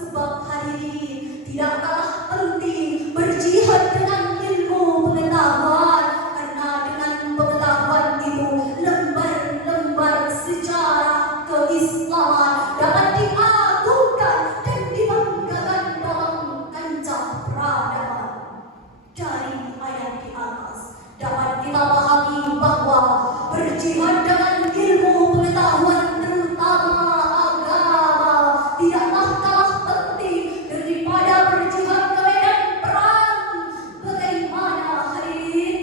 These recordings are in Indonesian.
Sebab hadirin tidak kalah penting berjihad dengan ilmu pengetahuan, karena dengan pengetahuan itu lembar-lembar sejarah keislaman dapat diagungkan dan dibanggakan dalam kancah peradaban. Dari ayat di atas dapat kita pahami bahwa berjihad dengan ilmu pengetahuan terutama agama tidaklah kalah penting daripada berjihad ke medan perang. Bagaimana hadirin?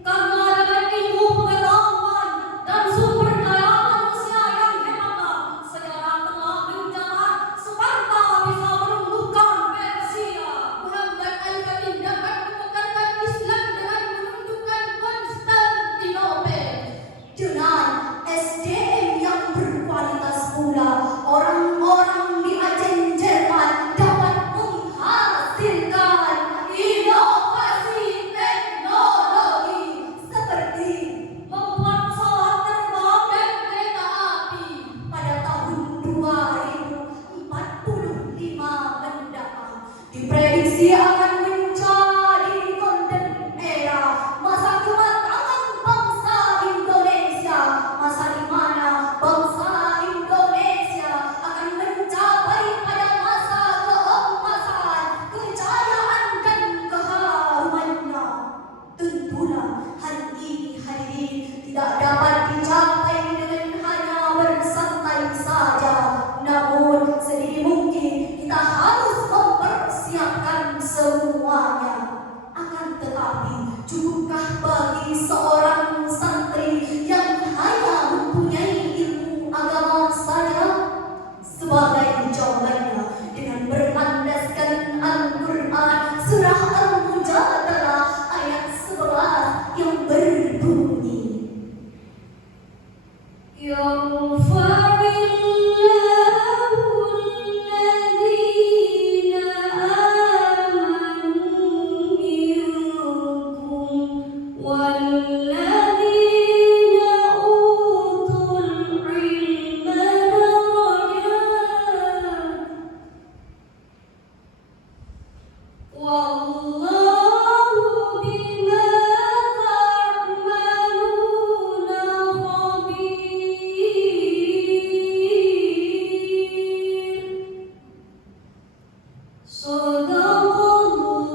Karena dengan ilmu pengetahuan dan sumber daya manusia yang hebat, sejarah telah mencatat Sparta bisa meruntuhkan Persia. Muhammad Al-Fatih dapat memekarkan Islam dengan meruntuhkan Konstantinopel. Dengan SDM yang berkualitas pula, orang-orang di Aceh Jerman dapat menghasilkan Inovasi teknologi seperti Membuat pesawat terbang dan kereta api. pada tahun 2045 mendatang diprediksi akan menjadi golden era, masa kematangan bangsa Indonesia, masa di mana bangsa Indonesia akan mencapai pada masa keemasan, kejayaan dan keharumannya. Tentulah hal ini hadirin tidak dapat dicapai dengan hanya bersantai saja, namun sedini mungkin kita harus mempersiapkan semuanya. Akan tetapi, cukupkah bagi seorang santri yang hanya mempunyai ilmu agama saja? Sebagai jawabannya, dengan berlandaskan Al-Quran surah Al-Mujadalah ayat 11 yang berbunyi, Wallahu bima ta'maluna khabir.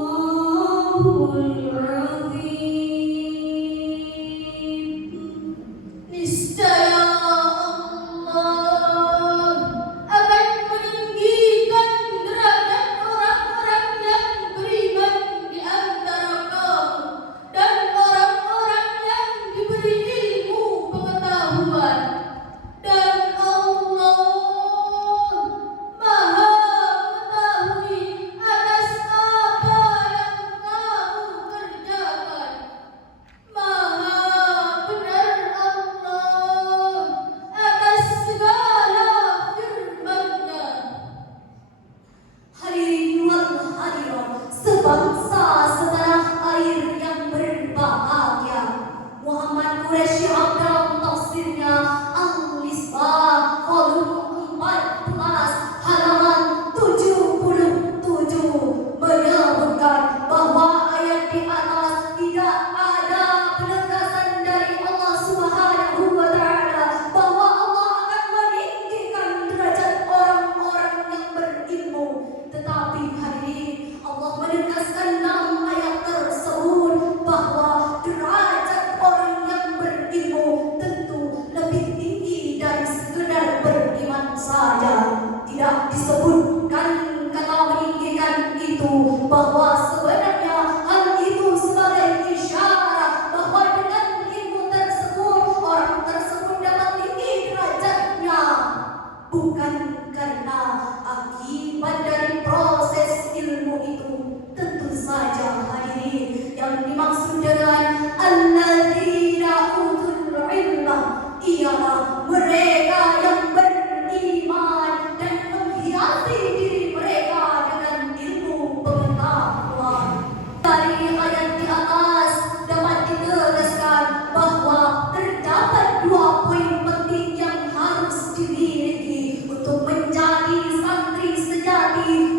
Shadaqallahul azim. Niscaya Allah akan meninggikan derajat orang-orang yang beriman di antara kamu dan orang-orang yang diberi ilmu pengetahuan. Dan Allah Maha mengetahui atas apa yang kamu kerjakan. Maha benar Allah atas segala firman-Nya. hadirin wal hadirat, sebangsa setanah air yang berbahagia. Muhammad Quraisy dalam tafsirnya Al-Misbah volume 14 halaman 77 menyebutkan bahwa ayat di atas tidak ada penegasan dari Allah Subhanahu wa taala bahwa Allah akan meninggikan derajat orang-orang yang berilmu. Tetapi hadirin, Allah menegaskan dalam ayat tersebut bahwa derajat orang yang berilmu tentu lebih tinggi dari sekedar beriman saja. Tidak disebutkan kata meninggikan itu bahwa sebenarnya hal itu sebagai isyarat bahwa dengan ilmu tersebut orang tersebut dapat tinggi derajatnya, bukan karena akibat dari proses ilmu itu. Tentu saja hadirin, yang dimaksud dengan alladzina utul ilma ialah mereka yang beriman dan menghiasi diri mereka dengan ilmu pengetahuan. Dari ayat di atas dapat ditegaskan bahwa terdapat dua poin penting yang harus dimiliki untuk menjadi santri sejati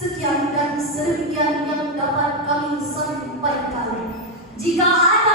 Sekian dan sedemikian yang dapat kami sampaikan. Jika ada